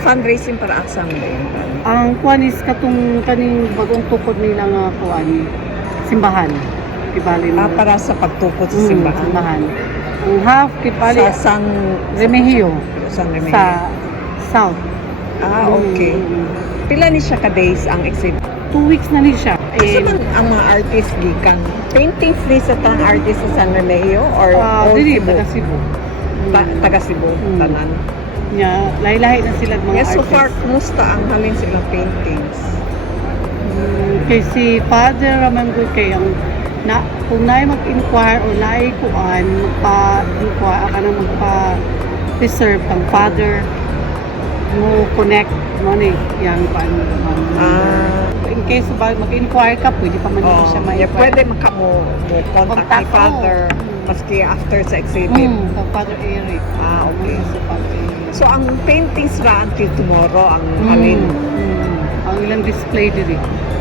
fundraising para asa mo yun? Ang kuan is kaning bagong tukod nila nga kuan simbahan. Kibali mo. Para sa pagtukod sa simbahan. Simbahan. Ang half kibali Sa San Remigio Remigio. sa South. Okay. Pila ni siya ka days ang exhibit? 2 weeks na ni siya. Kasi man ang mga artist gikan painting free sa tanang artist sa San Remigio or all dili Cebu? taga Cebu. Taga Cebu, tanan. Nya, lahi-lahi na sila mga So artist. far, kumusta ang halin silang paintings? Kay si Father Raman ko kay ang kung naay mag-inquire o naay kuan magpa-inquire ka na magpa-preserve ang Father mo connect mo ni yang kuan. In case ba mag-inquire ka, pwede pa man siya ma-inquire. Pwede mo contact ni Father maski after sa exhibit. Sa Father Eric. Okay. Sa Father Eric. So, ang paintings ra until tomorrow ang halin? Ang ilang display diri.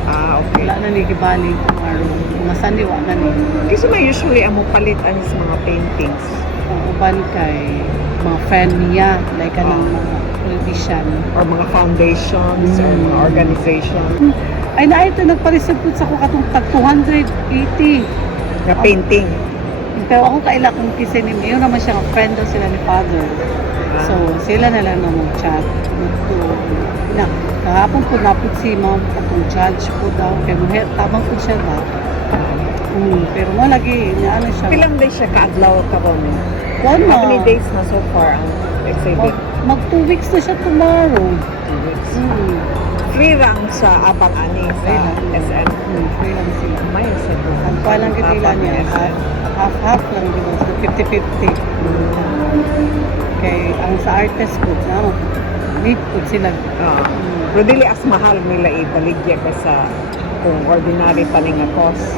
Okay. Wala na ni gibali tomorrow. Mga Sunday wa na ni. Kasi may usually amo palit ang sa mga paintings. Ang uban kay mga friend niya, like kanang mga politician Or mga foundations or mga organization. Ay na ito nagpa-receive po sa ko katong tag 280. Na painting. Pero ako kaila kung kisin ni yun naman siya friend daw sila ni Father. So sila na lang na mag-chat. Kahapon po napod si ma'am katong judge po daw kay muher tabang po siya ba. Pero mo lagi niya ano siya. Pilang days siya kaadlaw karon? How many days na so far ang exhibit? Mag 2 weeks na siya tomorrow. 2 weeks. Free lang sa Abang Ani sa SM. Free lang sila. May sa Ang palang kitila niya, half-half lang dito. So, 50-50. Kay ang sa artist ko, meet po sila. Pero dili as mahal nila ibaligya ka sa kung ordinary pa nga cost.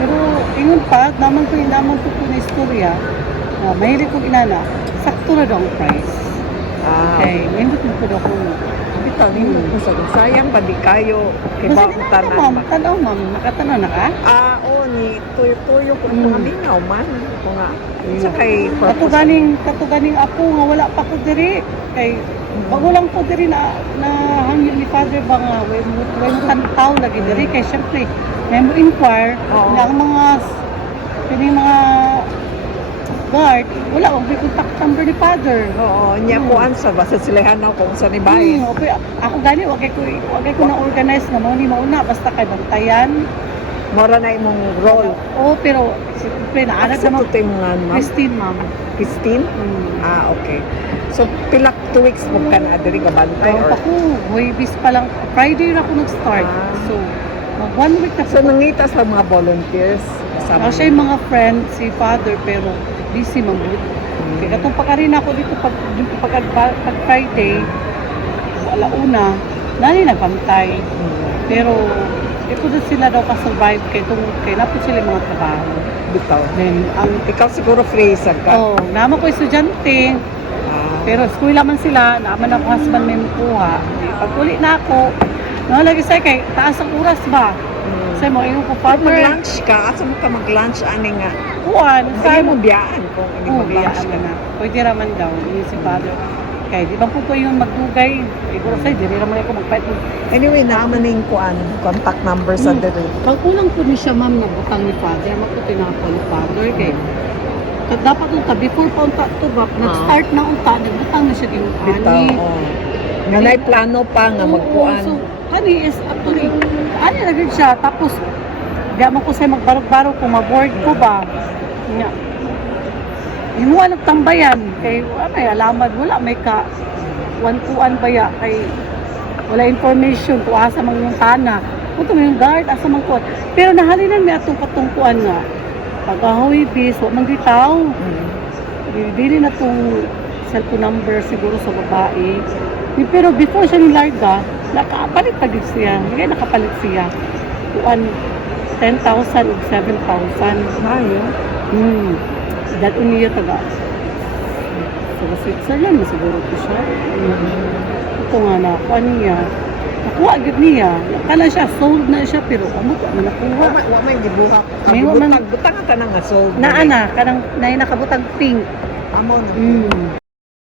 Pero ingon pa, naman ko na istorya, mahilig kong inana, sakto na daw ang price. Kay, nindot mo ko daw kung Bitaw, nindot mo sa sayang pa di kayo kiba ang tanan. Tanaw ma'am, nakatanaw na ka? Oo, ni tuyo ko mga minaw man. Ko nga, sa kay Katuganing ako nga wala pa ko diri. Kay, bago lang po diri na hangin ni Father ba nga, way mo tantaw lagi diri. Kay syempre, may mo inquire na ang mga guard, wala akong may contact number ni Father. Niya kuan sa basta silahan na kung sa nibay. Ako gani, wagay ko na-organize na mo ni mauna, basta kay bantayan. Mora na imong role. Pero siyempre, naanak Sa naman. tutoy mo nga, ma'am? Christine, ma'am. Christine? Okay. So, pilak 2 weeks mo ka na diri ka bantay? Or ako, Huwebes pa lang, Friday na ako nag-start. So, mag 1 week na So, nangita sa mga volunteers? Siya yung mga friend, si Father, pero busy mabut. Kaya katong pagkarin ako dito pag Friday, alauna, nani nagpantay. Pero, ito na sila daw ka-survive kay napot sila yung mga trabaho. Bitaw. Then, Ikaw siguro free sa ka? naman ko estudyante. Pero school naman sila, naman ako husband may makuha. Pag uli na ako, lagi sa'yo kay taas ang oras ba? Sa'yo mo, yung Pag Father. mag-lunch ka, asa mo ka mag-lunch, ani nga? Kuhan, Sa'yo mo biyaan kung hindi mag-lunch ka. na. Pwede raman daw, yung si Father. Kaya di ba po ko yung magdugay? Siguro sa'yo, di naman ako magpahit. Anyway, naaman na yung kuan, contact number sa diri. Pagkulang po ni siya, ma'am, na butang ni Father, maputi na ako ni Father. Kaya, dapat unta, before pa unta to ba, nag-start na unta, nagbutang na siya yung Bitaw, nga na'y plano pa nga magkuan. So, honey is actually, ano na rin siya, tapos, di mo ko sa'yo magbarog-barog kung maboard ko ba. Nga. Hindi mo nagtambayan, kay may alamad, wala may one-to-one ba ya, kay wala information kung asa mang yung tana. Punto mo yung guard, asa mang kuan. Pero nahalinan may atong patungkuan nga. Pag-ahoy bis, wala mang bitaw. Dili na itong cellphone number siguro sa babae. Pero before siya nilarga, nakapalit pa din siya. Hindi nakapalit siya. Kuan 10,000 o 7,000. Ayun. Dahil niya taga Switzerland na siguro ko siya. Ito nga na, kuha niya. Nakuha agad niya. Kala siya, sold na siya, pero ano ko, nakuha. Wa may gibuhak. Butang ka na nga sold. Naana, kanang nakabutang pink. Amo na.